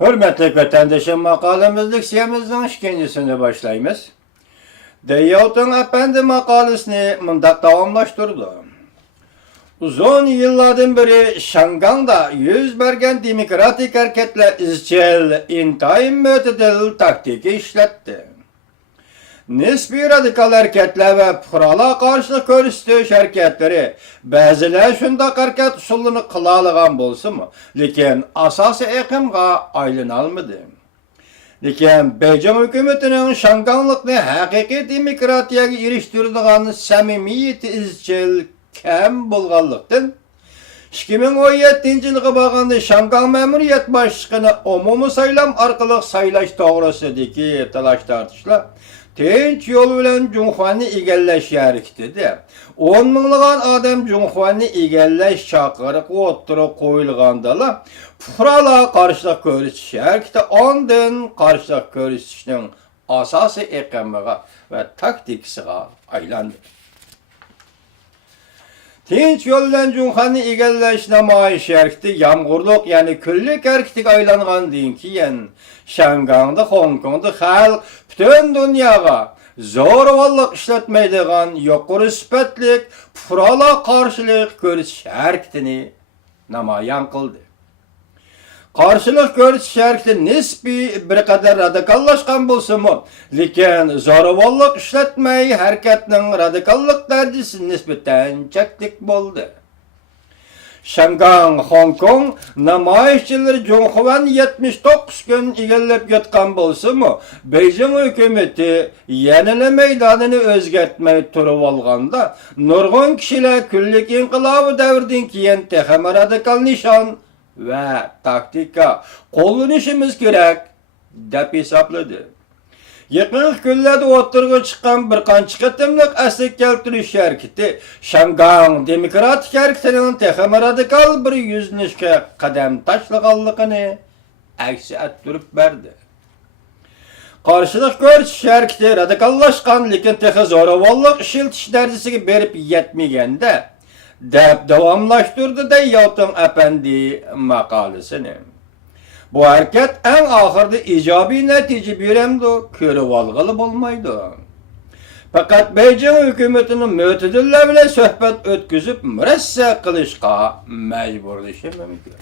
Hürmetli vatandaşım, makalemizlik siyemizden ikincisini başlayımız. Deyyotun Efendi makalesini mındak davamlaştırdı. Uzun yıllardan beri Şangang'da yüz bergen demokratik hareketle izcil, intayim mütedil taktiki işletti. Nispi radikal hareketler ve pırala karşı görüştüğü hareketleri bazılar şundak hareket usulunu kılalıgan bolsa mı? Lekin asası ekimga aylanalmadı. Lekin Beijing hükümetinin Şanganglıkni haqiqiy demokratiyaga eriştirdiğini samimiyeti izchil kam bo'lganlikdan 2017-yilga borganda Şangang ma'muriyat boshlig'ini umumiy saylam orqali saylash to'g'risidagi talash tortishlar tinch yo'l bilan Junxuanni egallash harakatida 10 minglagan odam Junxuanni egallash chaqiriq o'tirib qo'yilgandalar puhrala qarshilik ko'rsatish harakati ondan qarshilik ko'rsatishning asosiy eqimiga va taktikasiga aylandi. Tinch yo'ldan Junxuanni egallash namoyish harakati yomg'irliq, ya'ni kunlik harakatiga aylangandan keyin Şangang'da, Hong Kong'da xalq butun dunyoga zo'ravonlik ishlatmaydigan yuqori sifatlik fuqarolar qarshilik ko'rsatish harakatini namoyon qildi. Qarshilik ko'rsatish harakati nisbiy bir qadar radikallashgan bo'lsa-mu, lekin zo'ravonlik ishlatmay harakatning radikallik darajasi nisbatan cheklik bo'ldi. Şangang, Hong Kong namoyishchilar Junxuan 79 kun egallab yotgan bo'lsa-mu, Beijing hukumati yanada maydonini o'zgartmay turib olganda, nurg'un kishilar kunlik inqilobi davridan keyin texnik radikal nishon va taktika qo'llanishimiz kerak deb hisobladi. Yaqin kunlarda o'tirg'i chiqqan bir qancha qatimliq asli keltirish harakati Şangang demokratik harakatining texnik radikal bir yuzinishga qadam tashlaganligini aks ettirib berdi. Qarshilik ko'rsatish harakati radikallashgan, lekin texnik zo'ravonlik ishiltish darajasiga berib yetmaganda deb davomlashtirdi Deyyotun Efendi maqolesini. Bu hareket en ahırda icabi netice beremdi, körüp algılı bolmaydı. Fakat Beijing hükümetinin mütediller bile söhbet ötküzüp müresse kılışka mecburlaşı mümkün.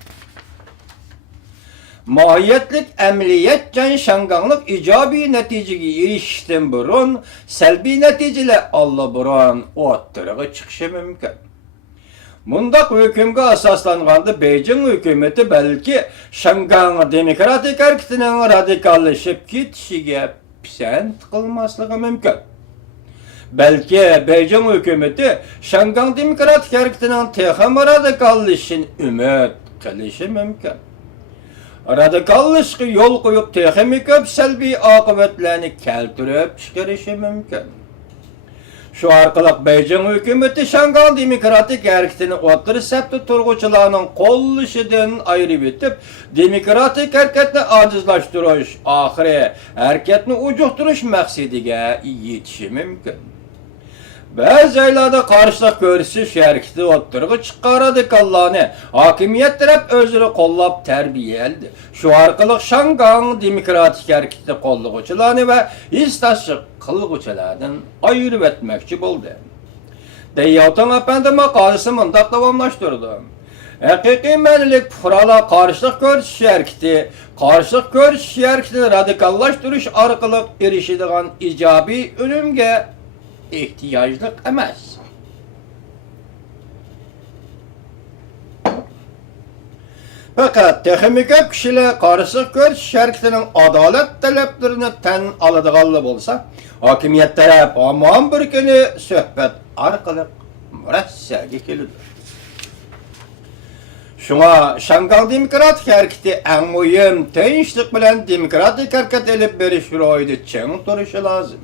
Mahiyetlik emniyetken Şanganglık icabi neticeye erişten burun, selbi neticeyle Allah burun ottırığı çıkışı mümkün. Mundaq hükümge asaslanganda Beijing hükümeti belki Şangang demokratik hareketinin radikallaşıp ketişiga pisand qilmaslığı mümkün. Belki Beijing hükümeti Şangang demokratik hareketinin texnik radikallaşışını ümit qilishi mümkün. Radikallaşışga yol qo'yib texnik ko'p salbiy oqibatlarni keltirib chiqarishi mümkün. Şu arqalıq Beijing hükümeti Şangang demokratik hareketini o'tiri sapti turg'uchilarning qo'llashidan ayirib etib, demokratik hareketni ajizlashtirish, oxiri hareketni ujuqtirish maqsadiga yetishi mumkin. Ba'zi joylarda qarshilik ko'rsatish hareketi o'tirg'i chiqqan radikallarni hokimiyat taraf o'zini qo'llab tarbiyaladi. Shu orqali Şangang demokratik hareketni qo'llovchilarni va istashi qilg'uvchilardan ayirib etmoqchi bo'ldi. Deyyotun Efendi maqolasi mundaq davomlashtirdi. Haqiqiy ma'nilik fuqarolar qarshilik ko'rsatish hareketini radikallashtirish orqali erishadigan ijobiy unumga ehtiyojliq emas. Fakat texnik kishilar qarshilik ko'rsatish harakatining adolat talablarini tan oladiganlar bo'lsa, hokimiyat taraf omon bir kuni suhbat orqali murassaga keladi. Shunga Şangang demokratik harakati eng muhim tinchlik bilan demokratik harakat elib berish ro'yida chang turishi lozim.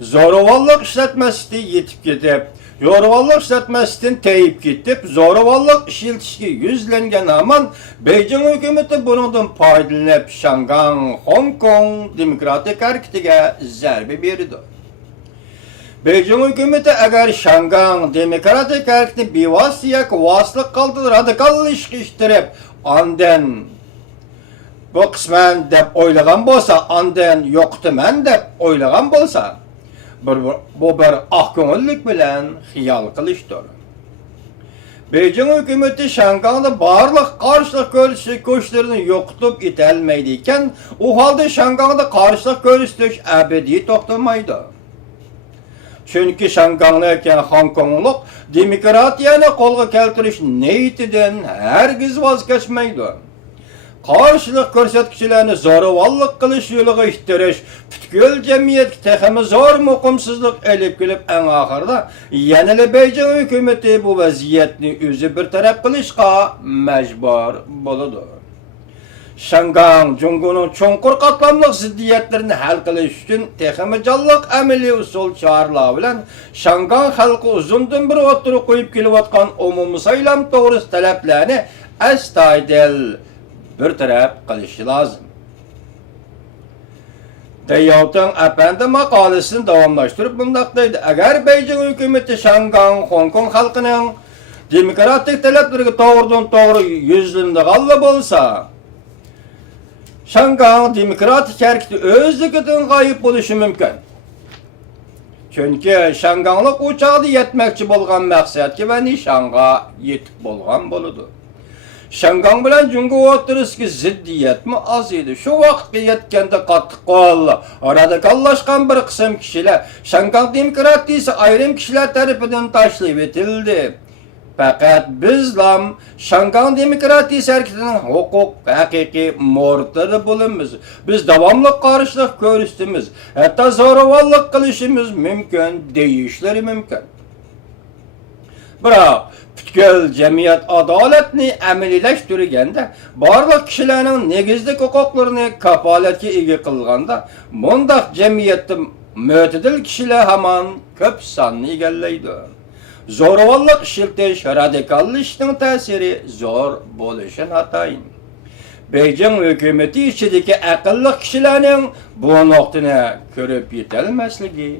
Zo'ravonlik ishlatmasdan yetib ketib, zo'ravonlik ishlatmasdan tayib ketib, zo'ravonlik ishlatishga yuzlangan hamon Beijing hukumati bundan foydalanib Şangang, Hong Kong demokratik harakatiga zarba berdi. Beijing hükümeti eğer Şangang demokratik hareketini bevosita vasıtlik qildi radikallashtirib, ondan bu kısmen dep oylagan bolsa, andan yoqtiman dep oylagan bolsa, bu bir ahko'ngillik bilen xiyal qilishdir. Beijing hükümeti Şangang'da barlıq qarşılıq görüşlerini yoqtup itelmeydiyken, o halde Şangang'da qarşılıq görüşlük ebedi toxtamaydı. Çünkü Şangang'dayken Hong Kongluk demokratiyani qo'lga keltirish niyetidan hergiz vaz kechmaydi. Qarşılıq ko'rsatkichilarni zo'ravonlik qilish yo'liga ittirish butkul jamiyatga texmi zo'r muqimsizlik elib kelib, eng oxirida yanada Beijing hukumati bu vaziyatni o'zi bir taraf qilishga majbur bo'ladi. Shangang Jungo'ning cho'nqur qatlamli ziddiyatlarini hal qilish uchun texmi jonliq amaliy usul choralar bilan Shangang xalqi uzundan bir o'tirib qo'yib kelayotgan umumiy saylam to'g'risida talablarni astoydil bir taraf qilishi lozim. Deyovtang apandi maqolasini davomlashtirib bundoq deydi: agar Beijing hukumati Shangang, Hong Kong xalqining demokratik talablariga to'g'ridan-to'g'ri yuzlanadigan bo'lsa, Shangang demokratik harakati o'zligidan g'oyib bo'lishi mumkin. Chunki Shanganglik u chog'da yetmoqchi bo'lgan maqsadga va nishonga yetib bo'lgan bo'ladi. Shangang bilan Jungo o'rtasidagi ziddiyatmi oz edi. Shu vaqtga yetganda qattiq qo'l, radikallashgan bir qism kishilar Shangang demokratiyasi ayrim kishilar tarafidan tashlab etildi. Faqat bizlam Shangang demokratiyasi harakatining huquq haqiqiy mo'rtari bo'lamiz. Biz davomli qarshilik ko'rsatamiz, hatto zo'ravonlik qilishimiz mumkin, deyishlari mumkin. Biroq butkul jamiyat adolatni amaliylashtirish barliq kishilarning negizlik huquqlarini kafolatga ega qilganda, bundaq jamiyatda mo'tadil kishilar hamon ko'p sonni egallaydi. Zo'ravonlik ishiltish, radikallashishning ta'siri zo'r bo'lishi notayin. Beijing hukumati ichidagi aqlli kishilarning bu nuqtani ko'rib yetolmasligi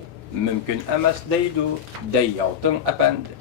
mumkin emas deydi Deyovtang apandi.